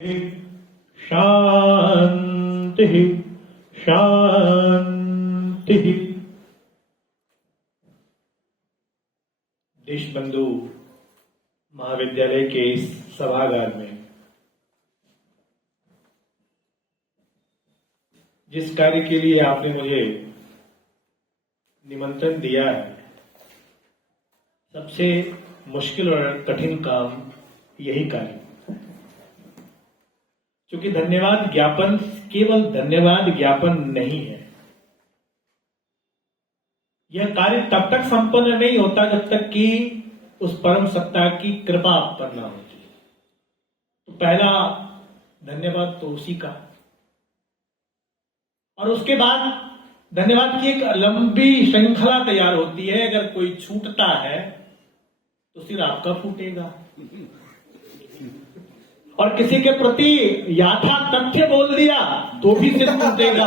शांति शांति। देशबंधु महाविद्यालय के इस सभागार में जिस कार्य के लिए आपने मुझे निमंत्रण दिया है, सबसे मुश्किल और कठिन काम यही कार्य, क्योंकि धन्यवाद ज्ञापन केवल धन्यवाद ज्ञापन नहीं है। यह कार्य तब तक संपन्न नहीं होता जब तक कि उस परम सत्ता की कृपा आप पर ना होती। तो पहला धन्यवाद तो उसी का, और उसके बाद धन्यवाद की एक लंबी श्रृंखला तैयार होती है। अगर कोई छूटता है तो सिर आपका फूटेगा, और किसी के प्रति यथा तथ्य बोल दिया तो भी सिर फूटेगा।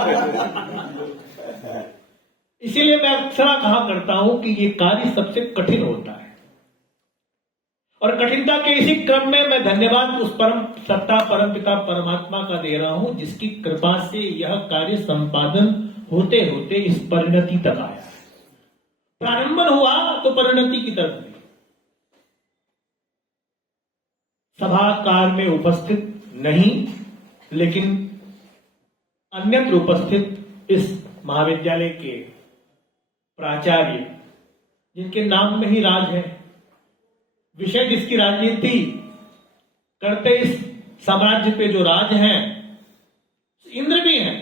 इसीलिए मैं अक्सर कहा करता हूं कि ये कार्य सबसे कठिन होता है, और कठिनता के इसी क्रम में मैं धन्यवाद उस परम सत्ता परम पिता परमात्मा का दे रहा हूं, जिसकी कृपा से यह कार्य संपादन होते होते इस परिणति तक आया। प्रारंभन हुआ तो परिणति की तरफ। सभागार में उपस्थित नहीं, लेकिन अन्यत्र उपस्थित इस महाविद्यालय के प्राचार्य, जिनके नाम में ही राज है, विषय जिसकी राजनीति करते इस साम्राज्य पे जो राज है, इंद्र भी है।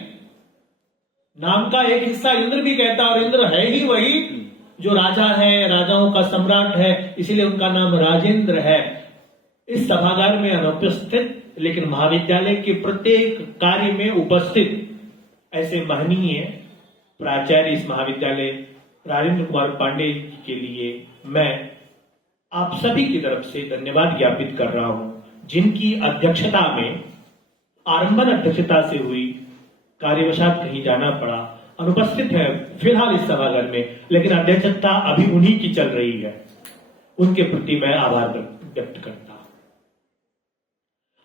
नाम का एक हिस्सा इंद्र भी कहता है, और इंद्र है ही वही जो राजा है, राजाओं का सम्राट है, इसीलिए उनका नाम राजेंद्र है। इस सभागार में अनुपस्थित लेकिन महाविद्यालय के प्रत्येक कार्य में उपस्थित ऐसे महनीय प्राचार्य इस महाविद्यालय राजेंद्र कुमार पांडे के लिए मैं आप सभी की तरफ से धन्यवाद ज्ञापित कर रहा हूं, जिनकी अध्यक्षता में आरंभन अध्यक्षता से हुई, कार्यवशात कहीं जाना पड़ा, अनुपस्थित है फिलहाल इस सभागार में, लेकिन अध्यक्षता अभी उन्हीं की चल रही है। उनके प्रति मैं आभार व्यक्त करता हूं।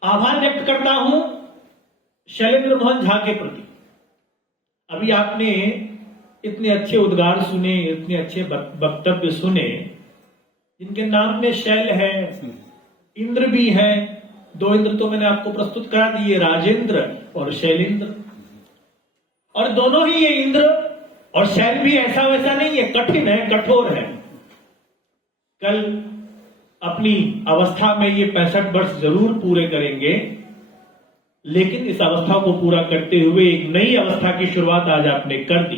आभार व्यक्त करता हूं शैलेंद्र मोहन झा के प्रति। अभी आपने इतने अच्छे उद्गार सुने, इतने अच्छे वक्तव्य सुने, जिनके नाम में शैल है, इंद्र भी है। दो इंद्र तो मैंने आपको प्रस्तुत करा दिए, राजेंद्र और शैलेंद्र। और दोनों ही ये इंद्र और शैल भी ऐसा वैसा नहीं है, कठिन है, कठोर है। कल अपनी अवस्था में ये 65 वर्ष जरूर पूरे करेंगे, लेकिन इस अवस्था को पूरा करते हुए एक नई अवस्था की शुरुआत आज आपने कर दी।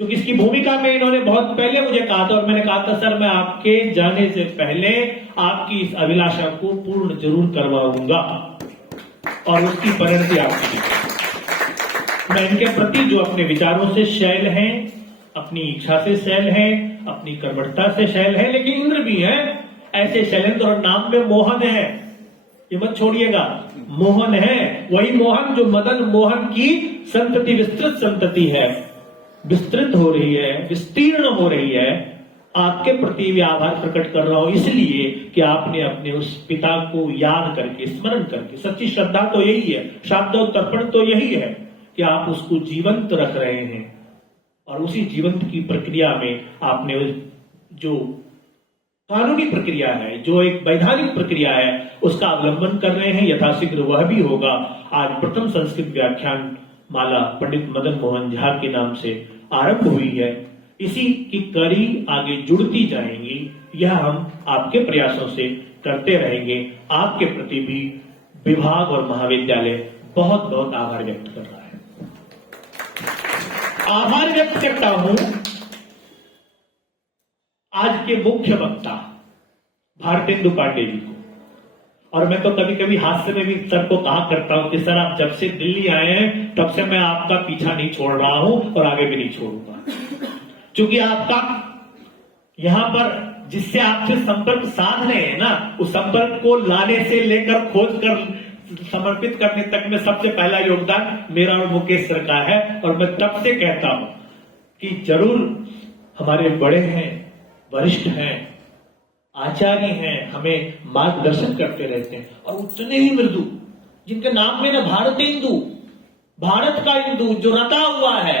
क्योंकि इसकी भूमिका में इन्होंने बहुत पहले मुझे कहा था, और मैंने कहा था सर मैं आपके जाने से पहले आपकी इस अभिलाषा को पूर्ण जरूर करवाऊंगा, और उसकी परिणति आपकी। मैं इनके प्रति जो अपने विचारों से शैल हैं, अपनी इच्छा से शैल है, अपनी कर्मठता से शैल है, लेकिन इंद्र भी है। ऐसे शैलेंद्र, और नाम में मोहन है, ये मत छोड़िएगा, मोहन है। वही मोहन जो मदन मोहन की संतति विस्तृत संतति है, विस्तृत हो रही है, विस्तीर्ण हो रही है। आपके प्रति भी आभार प्रकट कर रहा हूं, इसलिए कि आपने अपने उस पिता को याद करके, स्मरण करके, सच्ची श्रद्धा तो यही है, शाब्दोत्तर्पण तो यही है कि आप उसको जीवंत रख रहे हैं। और उसी जीवंत की प्रक्रिया में आपने जो कानूनी प्रक्रिया है, जो एक वैधानिक प्रक्रिया है, उसका अवलंबन कर रहे हैं। यथाशीघ्र वह भी होगा। आज प्रथम संस्कृत व्याख्यान माला पंडित मदन मोहन झा के नाम से आरंभ हुई है। इसी की कड़ी आगे जुड़ती जाएंगी। यह हम आपके प्रयासों से करते रहेंगे। आपके प्रति भी विभाग और महाविद्यालय बहुत बहुत आभार व्यक्त कर रहा है। आभार व्यक्त करता हूं आज के मुख्य वक्ता भारतेंदु पांडे जी को। और मैं तो कभी कभी हास्य में भी सर को कहा करता हूं कि सर आप जब से दिल्ली आए हैं तब से मैं आपका पीछा नहीं छोड़ रहा हूं, और आगे भी नहीं छोड़ूंगा। क्योंकि आपका यहां पर जिससे आपसे संपर्क साध रहे हैं ना, उस संपर्क को लाने से लेकर खोज कर समर्पित करने तक में सबसे पहला योगदान मेरा और मुकेश सर का है। और मैं तब से कहता हूं कि जरूर हमारे बड़े हैं, वरिष्ठ हैं, आचार्य हैं, हमें मार्गदर्शन करते रहते हैं, और उतने ही मृदु जिनके नाम में ना भारतेंदु, भारत का इंदु जो रता हुआ है,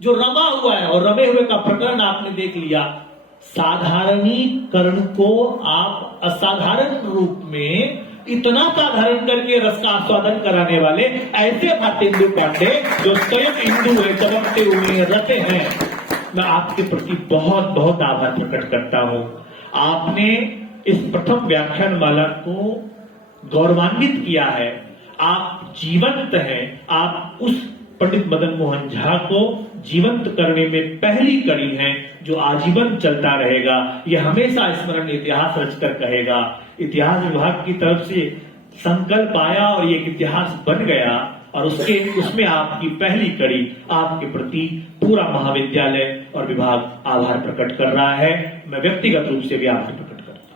जो रमा हुआ है, और रमे हुए का प्रकरण आपने देख लिया। साधारणीकरण को आप असाधारण रूप में इतना साधारण करके रस का आस्वादन कराने वाले ऐसे भारतेंदु पांडे जो स्वयं हिंदू है, चमकते हुए रते हैं, मैं आपके प्रति बहुत बहुत आभार प्रकट करता हूं। आपने इस प्रथम व्याख्यान माला को गौरवान्वित किया है। आप जीवंत हैं। आप उस पंडित मदन मोहन झा को जीवंत करने में पहली कड़ी हैं जो आजीवन चलता रहेगा। यह हमेशा स्मरण इतिहास रचकर कहेगा। इतिहास विभाग की तरफ से संकल्प आया और ये इतिहास बन गया, और उसमें आपकी पहली कड़ी, आपके प्रति पूरा महाविद्यालय और विभाग आभार प्रकट कर रहा है। मैं व्यक्तिगत रूप से भी आभार प्रकट करता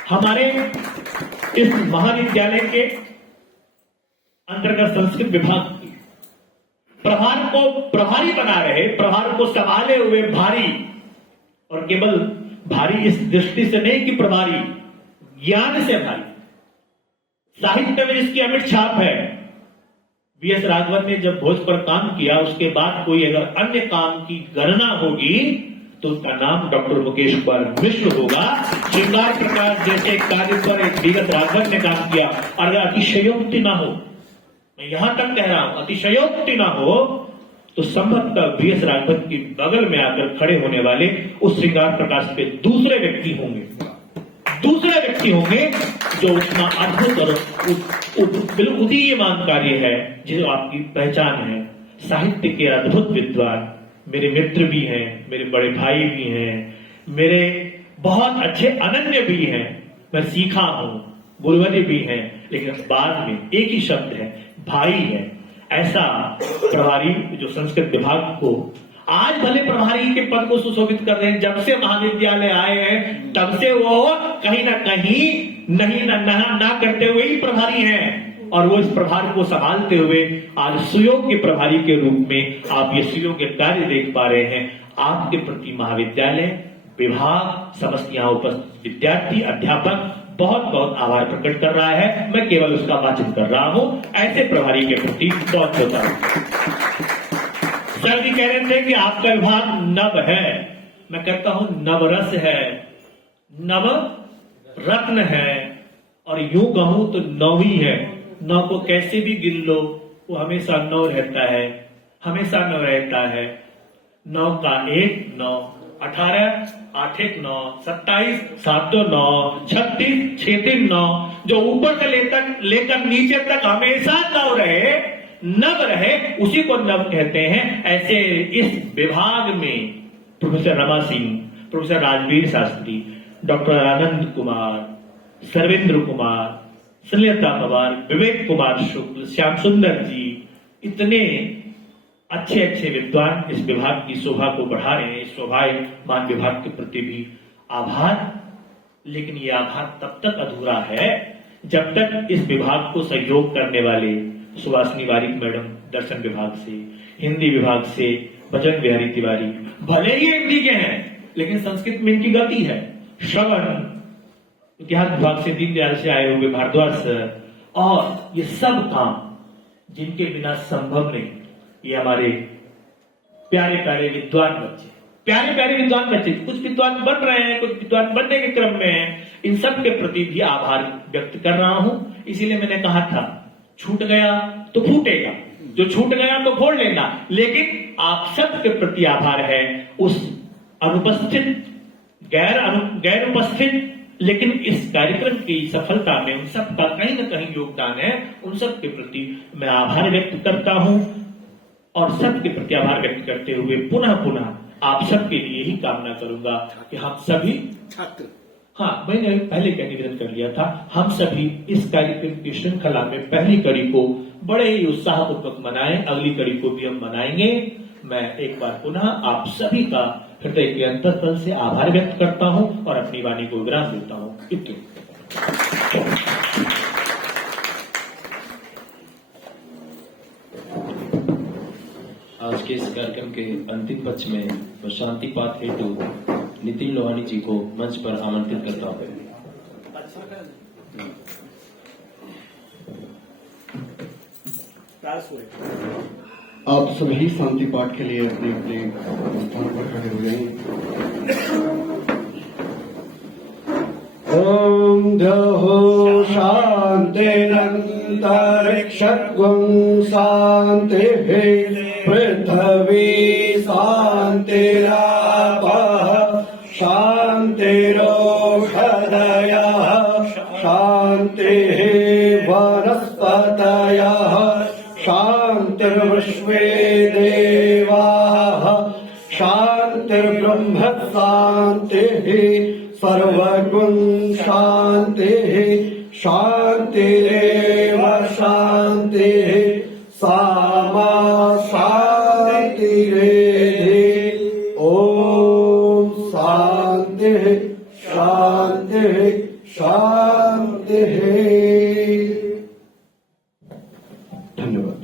हूं। हमारे इस महाविद्यालय के अंतर्गत संस्कृत विभाग की प्रभार को प्रभारी बना रहे, प्रभार को संभाले हुए भारी, और केवल भारी इस दृष्टि से नहीं कि प्रभारी ज्ञान से भारी, साहित्य में जिसकी अमिट छाप है। वीएस राघवन ने जब भोज पर काम किया, उसके बाद कोई अगर अन्य काम की गणना होगी तो उसका नाम डॉक्टर मुकेश कुमार मिश्र होगा। श्रृंगार प्रकाश जैसे कार्य पर एक वीएस राघवन ने काम किया, अगर अतिशयोक्ति ना हो, मैं यहां तक कह रहा हूं, अतिशयोक्ति ना हो, तो संभवतः वीएस राघवन के बगल में आकर खड़े होने वाले उस श्रृंगार प्रकाश पे दूसरे व्यक्ति होंगे जो उतना अद्भुत और उदीयमान कार्य है, जो आपकी पहचान है। साहित्य के अद्भुत विद्वान मेरे मित्र भी हैं, मेरे बड़े भाई भी हैं, मेरे बहुत अच्छे अनन्य भी हैं। मैं सीखा हूं, गुरुवर्य भी हैं, लेकिन बाद में एक ही शब्द है, भाई है। ऐसा प्रभारी जो संस्कृत विभाग को आज भले प्रभारी के पद को सुशोभित कर रहे हैं, जब से महाविद्यालय आए हैं तब से वो कहीं ना कहीं नहीं ना करते हुए ही प्रभारी हैं, और वो इस प्रभार को संभालते हुए आज सुयोग्य प्रभारी के रूप में आप ये सुयोग्य कार्य देख पा रहे हैं। आपके प्रति महाविद्यालय, विभाग, समस्त यहाँ उपस्थित विद्यार्थी, अध्यापक बहुत बहुत आभार प्रकट कर रहा है। मैं केवल उसका वाचन कर रहा हूं। ऐसे प्रभारी के प्रति बहुत होता है। सर जी कह रहे थे कि आपका विभाग नव है, मैं कहता हूं नवरस है, नव रत्न है, और यूं कहूं तो नौ ही है। नौ को कैसे भी गिन लो, वो हमेशा नौ रहता है, हमेशा नौ रहता है। 9 का 1 9, 18 8 1 9, 27 7 2 9, 36 6 3 9, जो ऊपर से लेकर नीचे तक हमेशा नौ रहे, नव रहे, उसी को नव कहते हैं। ऐसे इस विभाग में professor Rama Singh, professor Rajveer Shastri, doctor Anand Kumar, Sarvendra Kumar, Salilata Pawar, Vivek Kumar Shukla, Shyam Sundar ji, इतने अच्छे अच्छे विद्वान इस विभाग की शोभा को बढ़ा रहे हैं। इस शोभायमान विभाग के प्रति भी आभार, लेकिन ये आभार तब तक अधूरा है जब तक इस विभाग को सहयोग करने वाले सुभाषिनी वारिक मैडम दर्शन विभाग से, हिंदी विभाग से बजरंग बिहारी तिवारी, भले ही हिंदी के हैं लेकिन संस्कृत में इनकी गति है, श्रवण, इतिहास विभाग से दीनदयाल से आए हुए भारद्वाज सर, और ये सब काम जिनके बिना संभव नहीं। ये हमारे प्यारे प्यारे विद्वान बच्चे, प्यारे प्यारे विद्वान बच्चे, कुछ विद्वान बन रहे हैं, कुछ विद्वान बनने के क्रम में हैं, इन सब के प्रति भी आभार व्यक्त कर रहा हूं। इसीलिए मैंने कहा था, छूट गया तो फूटेगा, जो छूट गया तो फोड़ लेना, लेकिन आप सब के प्रति आभार है। उस अनुपस्थित, गैर उपस्थित, लेकिन इस कार्यक्रम की सफलता में उन सब का कहीं ना कहीं योगदान है। उन सब के प्रति मैं आभार व्यक्त करता हूं, और सबके प्रति आभार व्यक्त करते हुए पुनः पुनः आप सबके लिए ही कामना करूंगा कि हम सभी छात्र, हाँ मैंने पहले क्या निवेदन कर लिया था, हम सभी इस कार्यक्रम की श्रृंखला में पहली कड़ी को बड़े ही उत्साहपूर्वक मनाएं, अगली कड़ी को भी हम मनाएंगे। मैं एक बार पुनः आप सभी का हृदय के अंतःस्थल से आभार व्यक्त करता हूं और अपनी वाणी को विराम देता हूं। आज के इस कार्यक्रम के अंतिम पक्ष में शांति पाठ हेतु नितिन लोहानी जी को मंच पर आमंत्रित करता हूँ। आप सभी शांति पाठ के लिए अपने अपने स्थान पर खड़े हो जाएंगे। ओम दहो शांतिरन्तरिक्षं शांति पृथ्वी शांतिरापः शांतिरोषधयः शान्तिः वनस्पतयः शान्तिर्विश्वे देवाः शान्तिर्ब्रह्म शान्तिः सर्वगुण शान्तिः शान्तिरेव शान्तिः सामा शान्तिरेधि ॐ शान्तिः शान्तिः शान्तिः। धन्यवाद।